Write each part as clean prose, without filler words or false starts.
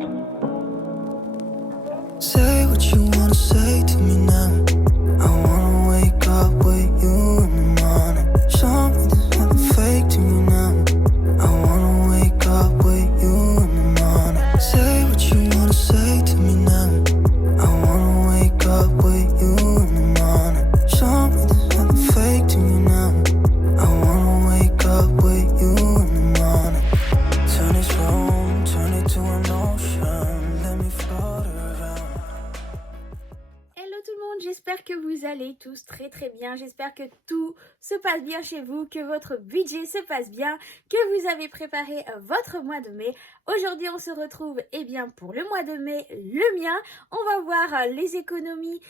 Say what you wanna say to me now. I wanna wake up with you in the morning. Show me there's nothing fake to me now. I wanna wake up with you in the morning. Say what you wanna say to me now. I wanna wake up with you in the morning. Show me there's nothing fake to me now. I wanna wake up with you in the morning. Turn this room, turn it to an ocean. Let me float around. Hello tout le monde, j'espère que vous allez tous très bien, j'espère que tout se passe bien chez vous, que votre budget se passe bien, que vous avez préparé votre mois de mai. Aujourd'hui on se retrouve pour le mois de mai, le mien. On va voir les économies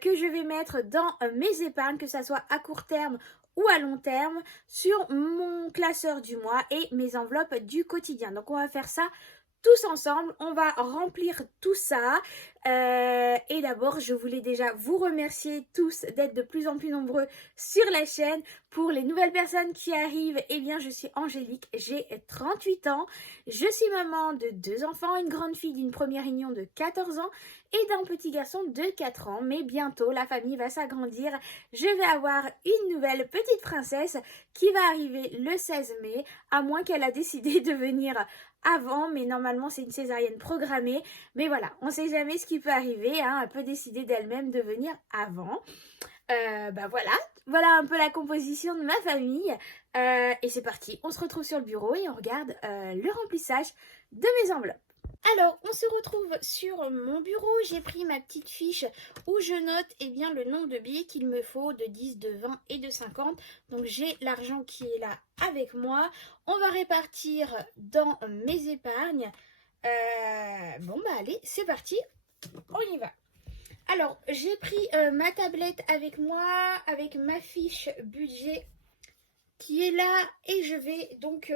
que je vais mettre dans mes épargnes, que ça soit à court terme ou à long terme, sur mon classeur du mois et mes enveloppes du quotidien. Donc on va faire ça tous ensemble, on va remplir tout ça. Et d'abord, je voulais déjà vous remercier tous d'être de plus en plus nombreux sur la chaîne. Pour les nouvelles personnes qui arrivent, je suis Angélique, j'ai 38 ans. Je suis maman de 2 enfants, une grande fille d'une première union de 14 ans et d'un petit garçon de 4 ans. Mais bientôt, la famille va s'agrandir. Je vais avoir une nouvelle petite princesse qui va arriver le 16 mai, à moins qu'elle a décidé de venir avant, mais normalement c'est une césarienne programmée. Mais voilà, on ne sait jamais ce qui peut arriver, hein. Elle peut décider d'elle-même de venir avant. Voilà un peu la composition de ma famille. Et c'est parti, on se retrouve sur le bureau et on regarde le remplissage de mes enveloppes. Alors, on se retrouve sur mon bureau. J'ai pris ma petite fiche où je note le nombre de billets qu'il me faut, de 10, de 20 et de 50. Donc, j'ai l'argent qui est là avec moi. On va répartir dans mes épargnes. Allez, c'est parti. On y va. Alors, j'ai pris ma tablette avec moi, avec ma fiche budget qui est là. Et je vais donc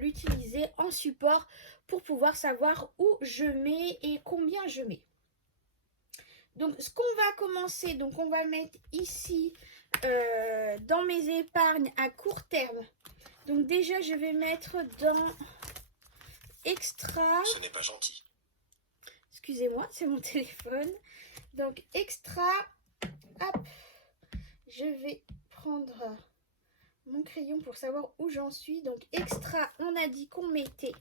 l'utiliser en support pour pouvoir savoir où je mets et combien je mets. Donc, ce qu'on va commencer, donc on va mettre ici dans mes épargnes à court terme. Donc déjà, je vais mettre dans extra. Ce n'est pas gentil. Excusez-moi, c'est mon téléphone. Donc extra, hop, je vais prendre mon crayon pour savoir où j'en suis. Donc extra, on a dit qu'on mettait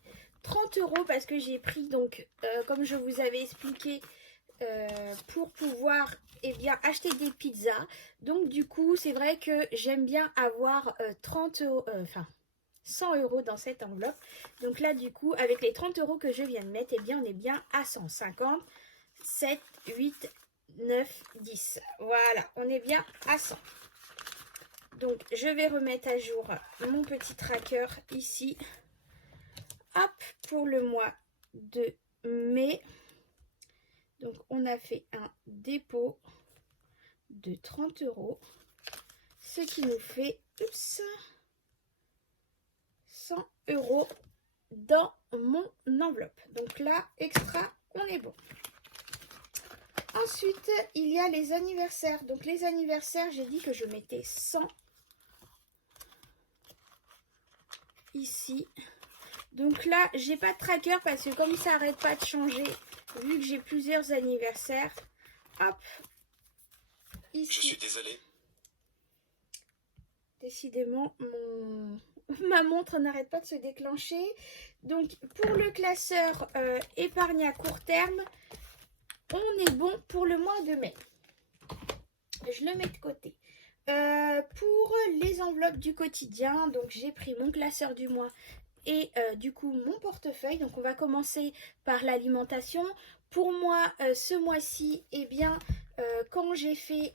30 € parce que j'ai pris donc, comme je vous avais expliqué, pour pouvoir acheter des pizzas. Donc du coup, c'est vrai que j'aime bien avoir 100 € dans cette enveloppe. Donc là, du coup, avec les 30 € que je viens de mettre, on est bien à 150, 7, 8, 9, 10. Voilà, on est bien à 100. Donc, je vais remettre à jour mon petit tracker ici. Hop, pour le mois de mai. Donc, on a fait un dépôt de 30 €. Ce qui nous fait 100 € dans mon enveloppe. Donc là, extra, on est bon. Ensuite, il y a les anniversaires. Donc les anniversaires, j'ai dit que je mettais 100 ici. Donc là, j'ai pas de tracker parce que comme ça n'arrête pas de changer, vu que j'ai plusieurs anniversaires, hop, ici. Je suis désolée. Décidément, ma montre n'arrête pas de se déclencher. Donc, pour le classeur épargne à court terme, on est bon pour le mois de mai. Je le mets de côté. Pour les enveloppes du quotidien, donc j'ai pris mon classeur du mois et du coup mon portefeuille. Donc, on va commencer par l'alimentation. Pour moi, ce mois-ci, quand j'ai fait,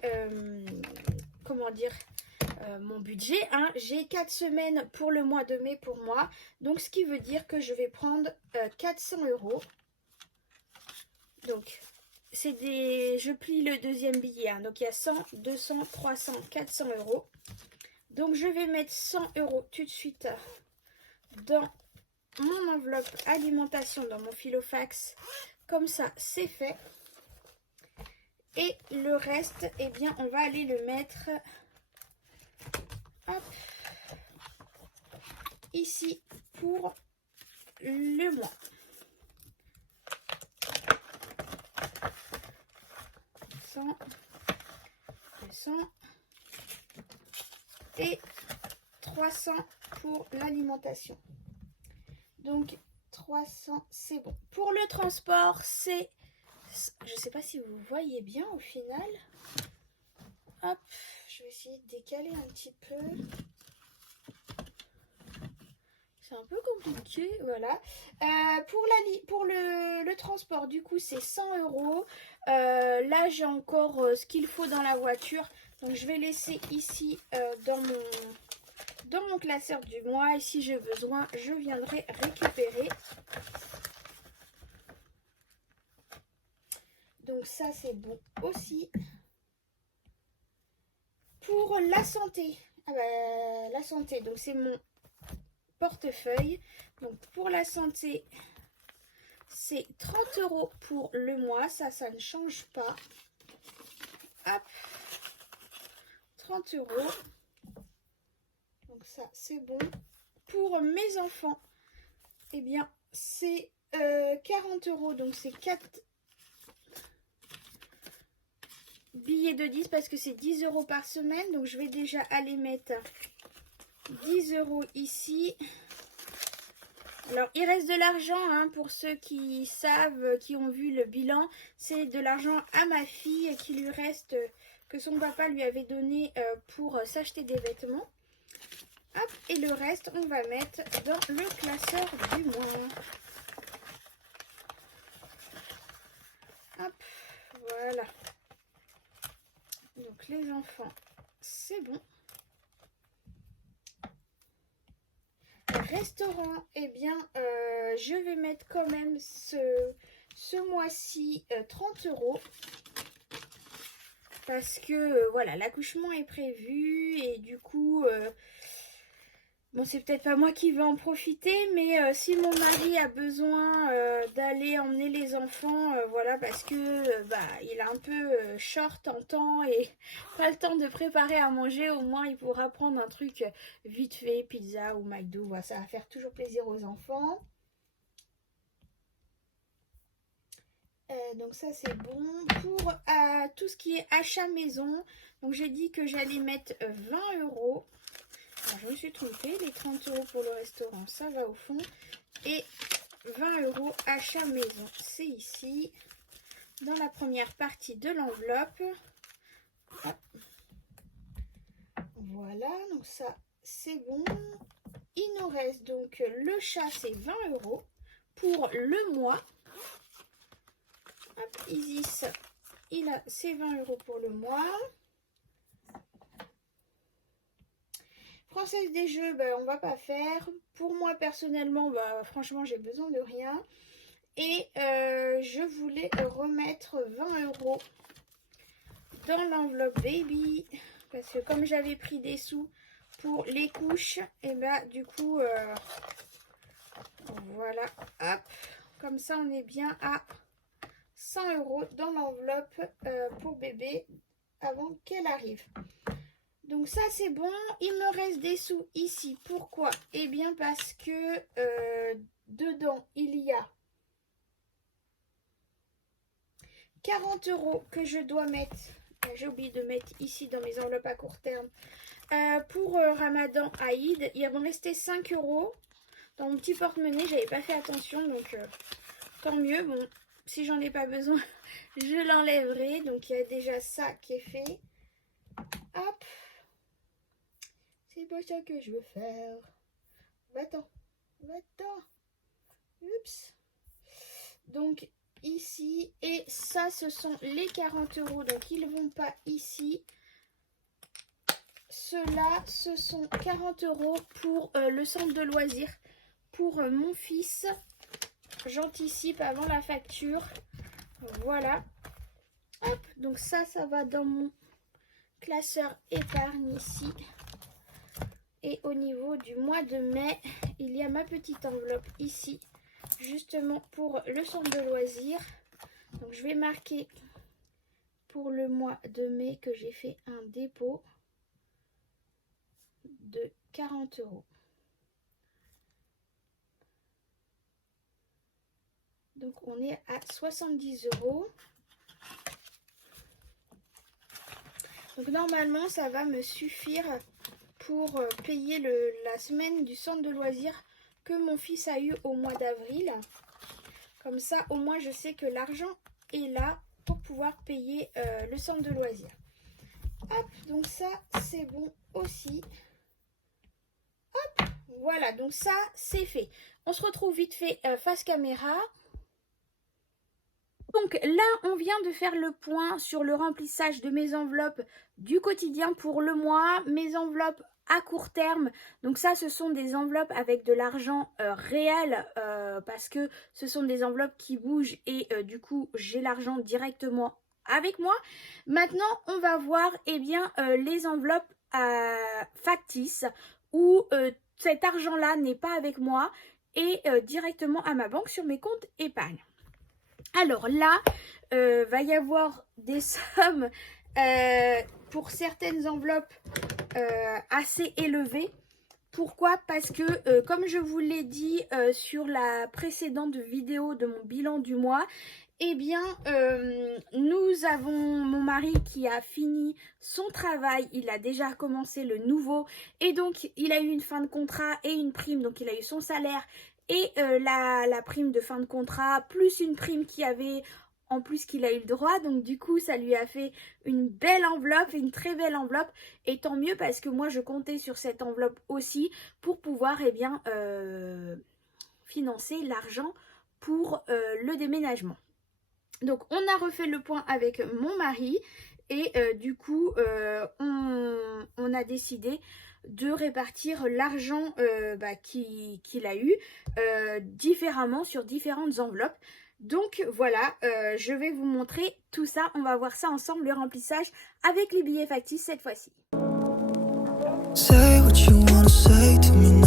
mon budget, j'ai 4 semaines pour le mois de mai pour moi, donc ce qui veut dire que je vais prendre 400 €. Donc je plie le deuxième billet, donc il y a 100, 200, 300, 400 €. Donc je vais mettre 100 € tout de suite dans mon enveloppe alimentation, dans mon filofax, comme ça c'est fait. Et le reste, on va aller le mettre ici pour le mois. 200, 200 et 300 pour l'alimentation. Donc 300, c'est bon. Pour le transport, c'est... Je sais pas si vous voyez bien au final. Hop, je vais essayer de décaler un petit peu. C'est un peu compliqué, voilà. Pour le transport, du coup, c'est 100 €. Là, j'ai encore ce qu'il faut dans la voiture. Donc, je vais laisser ici dans mon classeur du mois. Et si j'ai besoin, je viendrai récupérer. Donc, ça, c'est bon aussi. Pour la santé, la santé, donc c'est mon portefeuille. Donc pour la santé, c'est 30 € pour le mois. Ça ne change pas. Hop, 30 €. Donc ça, c'est bon. Pour mes enfants, eh bien, c'est 40 €. Donc c'est 4 billets de 10 parce que c'est 10 € par semaine. Donc je vais déjà aller mettre 10 € ici. Alors il reste de l'argent, hein, pour ceux qui savent, qui ont vu le bilan. C'est de l'argent à ma fille qui lui reste, que son papa lui avait donné pour s'acheter des vêtements. Hop, et le reste on va mettre dans le classeur du mois. Hop, voilà. Donc les enfants, c'est bon. Restaurant, eh bien, je vais mettre quand même ce mois-ci 30 € parce que voilà, l'accouchement est prévu et du coup, bon, c'est peut-être pas moi qui vais en profiter, mais si mon mari a besoin d'aller emmener les enfants, voilà, parce que il est un peu short en temps et pas le temps de préparer à manger, au moins il pourra prendre un truc vite fait, pizza ou McDo, voilà, ça va faire toujours plaisir aux enfants. Donc ça c'est bon. Pour tout ce qui est achat maison, donc j'ai dit que j'allais mettre 20 €. Alors, je me suis trompée, les 30 € pour le restaurant, ça va au fond. Et 20 € achat maison, c'est ici, dans la première partie de l'enveloppe. Voilà, donc ça, c'est bon. Il nous reste donc le chat, c'est 20 € pour le mois. Hop, Isis, il a ses 20 € pour le mois. Française des jeux, on va pas faire. Pour moi personnellement, franchement j'ai besoin de rien. Et je voulais remettre 20 € dans l'enveloppe baby. Parce que comme j'avais pris des sous pour les couches, et du coup, voilà, hop. Comme ça on est bien à 100 € dans l'enveloppe pour bébé avant qu'elle arrive. Donc ça c'est bon. Il me reste des sous ici. Pourquoi? Eh bien parce que dedans il y a 40 € que je dois mettre. J'ai oublié de mettre ici dans mes enveloppes à court terme. Pour Ramadan Aïd, il me restait 5 € dans mon petit porte-monnaie. J'avais pas fait attention, donc tant mieux. Bon, si j'en ai pas besoin, je l'enlèverai. Donc il y a déjà ça qui est fait. Hop. C'est pas ça que je veux faire. Va-t'en. Va-t'en. Oups. Donc ici, et ça ce sont les 40 €, donc ils vont pas ici. Ceux-là, ce sont 40 € pour le centre de loisirs pour mon fils. J'anticipe avant la facture. Voilà. Hop, donc ça va dans mon classeur épargne ici. Et au niveau du mois de mai, il y a ma petite enveloppe ici, justement pour le centre de loisirs. Donc je vais marquer pour le mois de mai que j'ai fait un dépôt de 40 €. Donc on est à 70 €. Donc normalement ça va me suffire pour payer la semaine du centre de loisirs que mon fils a eu au mois d'avril. Comme ça au moins je sais que l'argent est là pour pouvoir payer le centre de loisirs. Hop, donc ça c'est bon aussi. Hop, voilà, donc ça c'est fait. On se retrouve vite fait face caméra. Donc là, on vient de faire le point sur le remplissage de mes enveloppes du quotidien pour le mois, mes enveloppes à court terme. Donc ça, ce sont des enveloppes avec de l'argent réel parce que ce sont des enveloppes qui bougent et du coup, j'ai l'argent directement avec moi. Maintenant, on va voir les enveloppes factices où cet argent-là n'est pas avec moi et directement à ma banque sur mes comptes épargne. Alors là, va y avoir des sommes pour certaines enveloppes assez élevées. Pourquoi? Parce que comme je vous l'ai dit sur la précédente vidéo de mon bilan du mois, eh bien nous avons mon mari qui a fini son travail, il a déjà commencé le nouveau et donc il a eu une fin de contrat et une prime, donc il a eu son salaire et la prime de fin de contrat, plus une prime qui avait en plus qu'il a eu le droit. Donc du coup, ça lui a fait une belle enveloppe, une très belle enveloppe. Et tant mieux parce que moi, je comptais sur cette enveloppe aussi pour pouvoir financer l'argent pour le déménagement. Donc on a refait le point avec mon mari et du coup, on a décidé de répartir l'argent qu'il a eu différemment sur différentes enveloppes. Donc voilà, je vais vous montrer tout ça. On va voir ça ensemble, le remplissage avec les billets factices cette fois-ci. Say what you wanna say to me